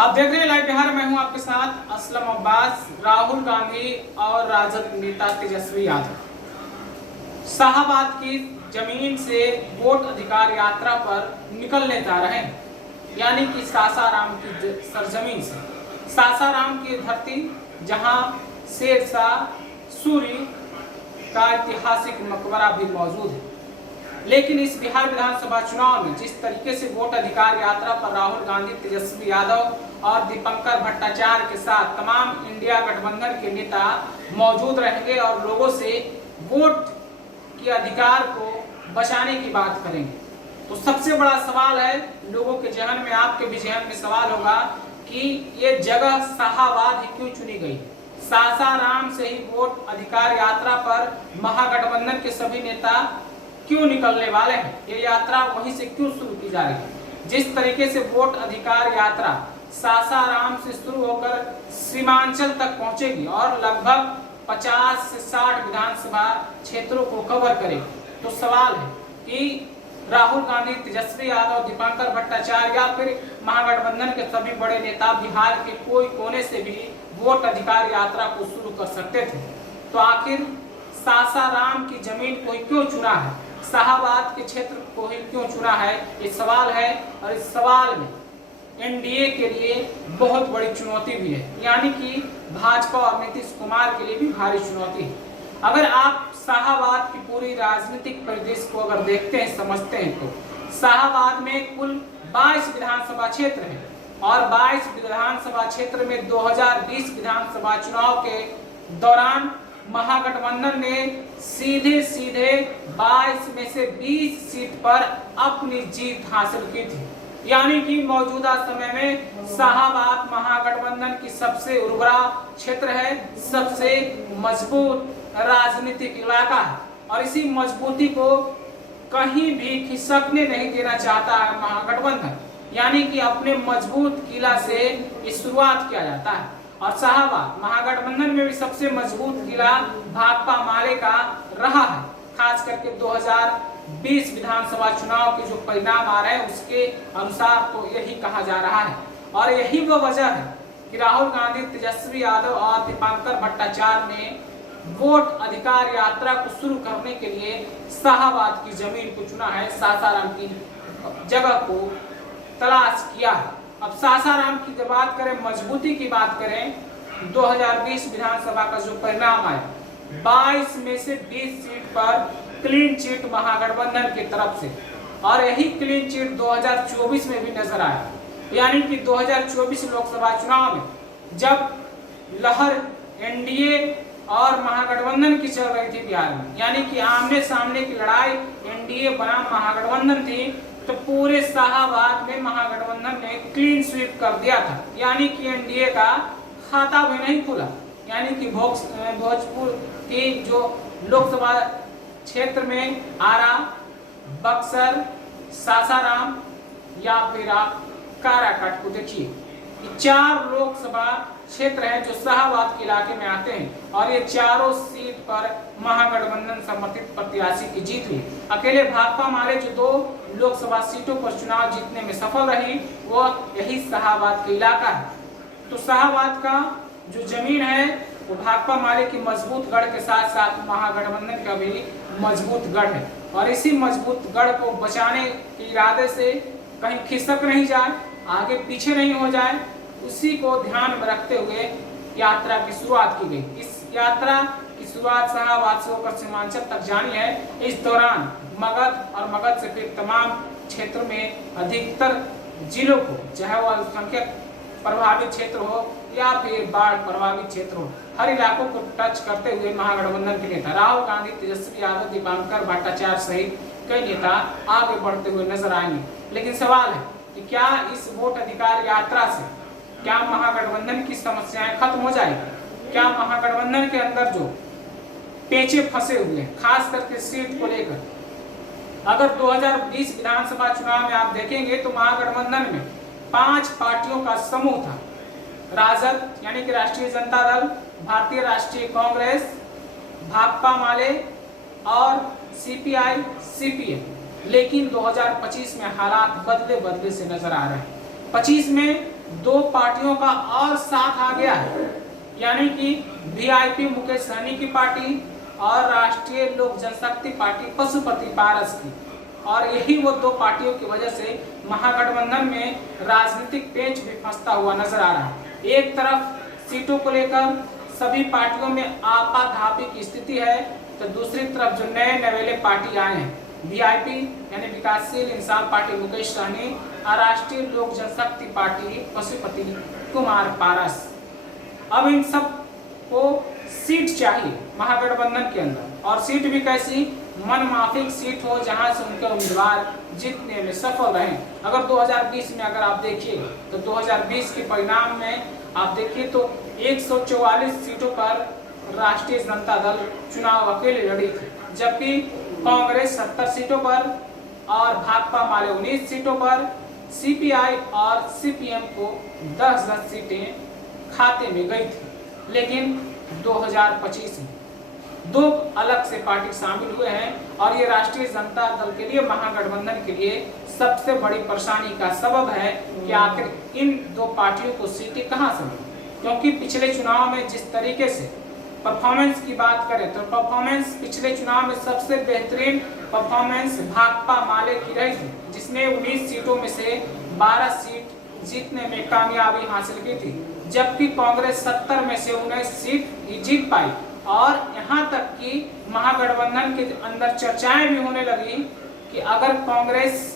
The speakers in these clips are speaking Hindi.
आप देख रहे हैं लाइव बिहार। मैं हूं आपके साथ असलम अब्बास। राहुल गांधी और राजद नेता तेजस्वी यादव शाहबाद की जमीन से वोट अधिकार यात्रा पर निकलने जा रहे हैं, यानी कि सासाराम की सरजमीन से, सासाराम की धरती जहां शेरशाह सूरी का ऐतिहासिक मकबरा भी मौजूद है। लेकिन इस बिहार विधानसभा चुनाव में जिस तरीके से वोट अधिकार यात्रा पर राहुल गांधी, तेजस्वी यादव और दीपंकर भट्टाचार्य के साथ तमाम इंडिया गठबंधन के नेता मौजूद रहेंगे और लोगों से वोट के अधिकार को बचाने की बात करेंगे, तो सबसे बड़ा सवाल है लोगों के जहन में, आपके भी जहन में सवाल होगा कि ये जगह शाहबाद ही क्यों चुनी गई। सासाराम से ही वोट अधिकार यात्रा पर महागठबंधन के सभी नेता क्यों निकलने वाले हैं, ये यात्रा वहीं से क्यों शुरू की जा रही है। जिस तरीके से वोट अधिकार यात्रा सासाराम से शुरू होकर सीमांचल तक पहुंचेगी और लगभग 50 से 60 विधानसभा क्षेत्रों को कवर करेगी, तो सवाल है कि राहुल गांधी, तेजस्वी यादव, दीपंकर भट्टाचार्य या फिर महागठबंधन के सभी बड़े नेता बिहार के कोई कोने से भी वोट अधिकार यात्रा को शुरू कर सकते थे, तो आखिर सासाराम की जमीन को ही क्यों चुना है, शाहबाद के क्षेत्र को ही क्यों चुना है, ये सवाल है। और इस सवाल में एनडीए के लिए बहुत बड़ी चुनौती भी है, यानी कि भाजपा और नीतीश कुमार के लिए भी भारी चुनौती है। अगर आप शाहबाद की पूरी राजनीतिक परिदृश्य को अगर देखते हैं, समझते हैं, तो शाहबाद में कुल 22 विधानसभा क्षेत्र है और 22 विधानसभा क्षेत्र में 2020 विधानसभा चुनाव के दौरान महागठबंधन ने सीधे 22 में से 20 सीट पर अपनी जीत हासिल की थी, यानी कि मौजूदा समय में शाहबाद महागठबंधन की सबसे उर्वरा क्षेत्र है, सबसे मजबूत राजनीतिक इलाका है और इसी मजबूती को कहीं भी खिसकने नहीं देना चाहता है महागठबंधन, यानी कि अपने मजबूत किला से इस शुरुआत किया जाता है। और शाहबाद महागठबंधन में भी सबसे मजबूत किला भाकपा माले का रहा है, खास करके 2020 विधानसभा चुनाव के जो परिणाम आ रहे हैं उसके अनुसार तो यही कहा जा रहा है। और यही वो वजह है कि राहुल गांधी, तेजस्वी यादव और दीपंकर भट्टाचार्य ने वोट अधिकार यात्रा को शुरू करने के लिए शाहबाद की जमीन को चुना है, सासाराम की जगह को तलाश किया है। अब सासाराम की जब बात करें, मजबूती की बात करें, 2020 विधानसभा का जो परिणाम आया, 22 में से 20 सीट पर क्लीन चिट महागठबंधन की तरफ से, और यही क्लीन चिट 2024 में भी नजर आया, यानी कि 2024 लोकसभा चुनाव में जब लहर एनडीए और महागठबंधन की चल रही थी बिहार में, यानी कि आमने सामने की लड़ाई एनडीए बनाम महागठबंधन थी, तो पूरे शाहबाद में महागठबंधन ने क्लीन स्वीप कर दिया था, यानी कि एनडीए का खाता भी नहीं खुला, यानी कि भोजपुर की जो लोकसभा क्षेत्र में आरा, बक्सर, सासाराम या फिर आप काराकाट को देखिए, ये 4 लोकसभा क्षेत्र हैं जो शाहबाद के इलाके में आते हैं और ये चारों सीट पर महागठबंधन समर्थित प्रत्याशी की जीत हुई। अकेले भाकपा माले जो 2 लोकसभा सीटों पर चुनाव जीतने में सफल रही, वो यही शाहबाद का इलाका है। तो शाहबाद का जो जमीन है वो भाकपा माले की मजबूत गढ़ के साथ साथ महागठबंधन का भी मजबूत गढ़ है और इसी मजबूत गढ़ को बचाने के इरादे से कहीं खिसक नहीं जाए, आगे पीछे नहीं हो जाए, उसी को ध्यान में रखते हुए यात्रा की शुरुआत की गई। इस यात्रा की शुरुआत शाहबाद से होकर सीमांचल तक जानी है। इस दौरान मगध और मगध से फिर तमाम क्षेत्र में अधिकतर जिलों को, चाहे वह अल्पसंख्यक प्रभावित क्षेत्र हो या फिर बाढ़ प्रभावित क्षेत्र हो, हर इलाकों को टच करते हुए महागठबंधन के नेता राहुल गांधी, तेजस्वी यादव, दीपंकर भट्टाचार्य सहित कई नेता आगे बढ़ते हुए नजर आएंगे। लेकिन सवाल है कि क्या इस वोट अधिकार यात्रा से क्या महागठबंधन की समस्याएं खत्म हो जाएगी? क्या महागठबंधन के अंदर जो पेचे फंसे हुए हैं, खास करके सीट को लेकर, अगर 2020 विधानसभा चुनाव में आप देखेंगे तो महागठबंधन में 5 पार्टियों का समूह था, राजद यानी कि राष्ट्रीय जनता दल, भारतीय राष्ट्रीय कांग्रेस, भाकपा माले और सीपीआई, सीपीएम। लेकिन 2025 में हालात बदले से नजर आ रहे हैं। 25 में दो पार्टियों का और साथ आ गया है, यानी कि वीआईपी मुकेश सहनी की पार्टी और राष्ट्रीय लोक जनशक्ति पार्टी पशुपति पारस की। और यही वो दो पार्टियों की वजह से महागठबंधन में राजनीतिक पेच भी फंसता हुआ नजर आ रहा है। एक तरफ सीटों को लेकर सभी पार्टियों में आपाधापी की स्थिति है, तो दूसरी तरफ जो नए नवेले पार्टी आए हैं, वीआईपी यानी विकासशील इंसान पार्टी मुकेश सहनी और राष्ट्रीय लोक जनशक्ति पार्टी पशुपति कुमार पारस, अब इन सब को सीट चाहिए महागठबंधन के अंदर, और सीट भी कैसी, मनमाफिक सीट हो जहां से उनके उम्मीदवार जीतने में सफल रहे। अगर 2020 में अगर आप देखिए तो 2020 के परिणाम में आप देखिए तो 144 सीटों पर राष्ट्रीय जनता दल चुनाव अकेले लड़ी थी, जबकि कांग्रेस 70 सीटों पर और भाकपा माले 19 सीटों पर, सीपीआई और सीपीएम को 10-10 सीटें खाते में गई थी। लेकिन 2025 में दो अलग से पार्टी शामिल हुए हैं और ये राष्ट्रीय जनता दल के लिए, महागठबंधन के लिए सबसे बड़ी परेशानी का सबब है कि आखिर इन दो पार्टियों को सीटें कहां से मिली। क्योंकि पिछले चुनाव में जिस तरीके से परफॉर्मेंस की बात करें तो परफॉर्मेंस पिछले चुनाव में सबसे बेहतरीन परफॉर्मेंस भाकपा माले की रही थी, जिसने 19 सीटों में से 12 सीट जीतने में कामयाबी हासिल की थी, जबकि कांग्रेस 70 में से 19 सीट जीत पाई। और यहाँ तक कि महागठबंधन के अंदर चर्चाएं भी होने लगी कि अगर कांग्रेस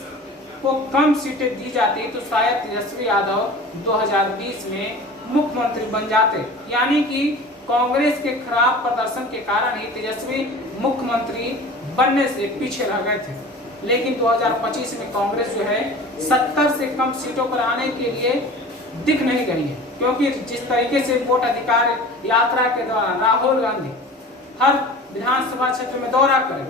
को कम सीटें दी जाती तो शायद तेजस्वी यादव 2020 में मुख्यमंत्री बन जाते, यानी कि कांग्रेस के खराब प्रदर्शन के कारण ही तेजस्वी मुख्यमंत्री बनने से पीछे रह गए थे। लेकिन 2025 में कांग्रेस जो है 70 से कम सीटों पर आने के लिए दिख नहीं रही है, क्योंकि जिस तरीके से वोट अधिकार यात्रा के दौरान राहुल गांधी हर विधानसभा क्षेत्र में दौरा करें,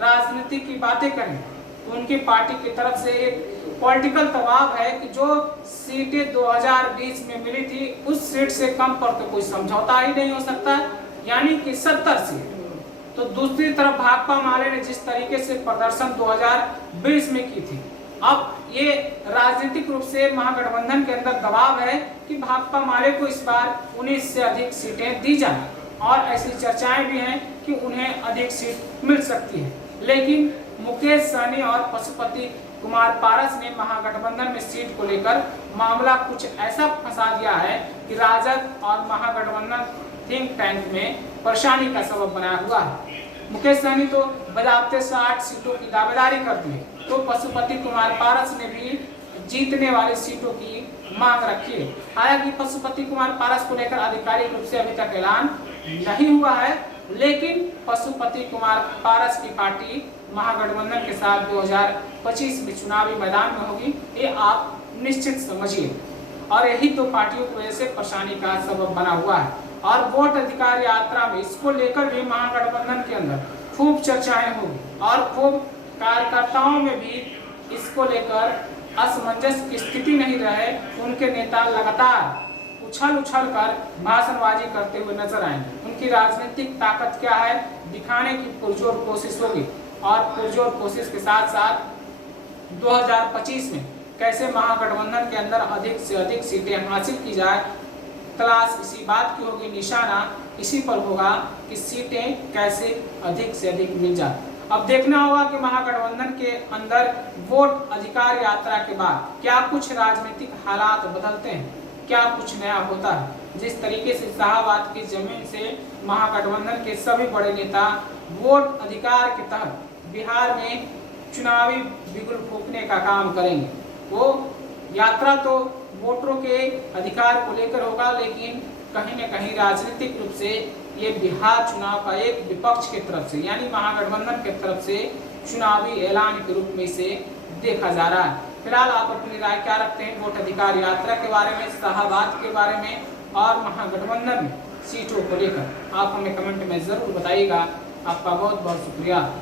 राजनीति की बातें करें, तो उनकी पार्टी की तरफ से एक पॉलिटिकल दबाव है कि जो सीटें 2020 में मिली थी उस सीट से कम पर तो कोई समझौता ही नहीं हो सकता, यानी कि 70 सीट। तो दूसरी तरफ भाकपा माले ने जिस तरीके से प्रदर्शन 2020 में की थी, अब ये राजनीतिक रूप से महागठबंधन के अंदर दबाव है कि भाकपा माले को इस बार 19 से अधिक सीटें दी जाए, और ऐसी चर्चाएं भी हैं कि उन्हें अधिक सीट मिल सकती है। लेकिन मुकेश सहनी और पशुपति कुमार पारस ने महागठबंधन में सीट को लेकर मामला कुछ ऐसा फंसा दिया है कि राजद और महागठबंधन थिंक टैंक में परेशानी का सबब बना हुआ है। मुकेश सहनी तो बजाते 60 सीटों की दावेदारी करती है, तो पशुपति कुमार पारस ने भी जीतने वाली सीटों की मांग रखी है। हालांकि पशुपति कुमार पारस को लेकर आधिकारिक रूप से अभी तक ऐलान नहीं हुआ है, लेकिन पशुपति कुमार पारस की पार्टी महागठबंधन के साथ 2025 में चुनावी मैदान में होगी, ये आप निश्चित समझिए। और यही तो पार्टियों की वजह से परेशानी का सबब बना हुआ है। और वोट अधिकार यात्रा में इसको लेकर भी महागठबंधन के अंदर खूब चर्चाएं होगी और खूब कार्यकर्ताओं में भी इसको लेकर असमंजस की स्थिति नहीं रहे, उनके नेता लगातार उछल कर भाषणबाजी करते हुए नजर आएंगे। उनकी राजनीतिक ताकत क्या है दिखाने की पुरजोर कोशिश होगी, और पुरजोर कोशिश के साथ साथ 2025 में कैसे महागठबंधन के अंदर अधिक से अधिक सीटें हासिल की जाए, तलाश इसी बात की होगी, निशाना इसी पर होगा कि सीटें कैसे अधिक से अधिक मिल जाए। अब देखना होगा कि महागठबंधन के अंदर वोट अधिकार यात्रा के बाद क्या कुछ राजनीतिक हालात बदलते हैं, क्या कुछ नया होता है। जिस तरीके से शाहबाद की जमीन से महागठबंधन के सभी बड़े नेता वोट अधिकार के तहत बिहार में चुनावी बिगुल फूंकने का काम करेंगे, वो यात्रा तो वोटरों के अधिकार को लेकर होगा, लेकिन कहीं न कहीं राजनीतिक रूप से ये बिहार चुनाव का एक विपक्ष की तरफ से यानी महागठबंधन की तरफ से चुनावी ऐलान के रूप में इसे देखा जा रहा है। फिलहाल आप अपनी राय क्या रखते हैं वोट अधिकार यात्रा के बारे में, शाहबाद के बारे में और महागठबंधन में सीटों को लेकर, आप हमें कमेंट में जरूर बताइएगा। आपका बहुत बहुत शुक्रिया।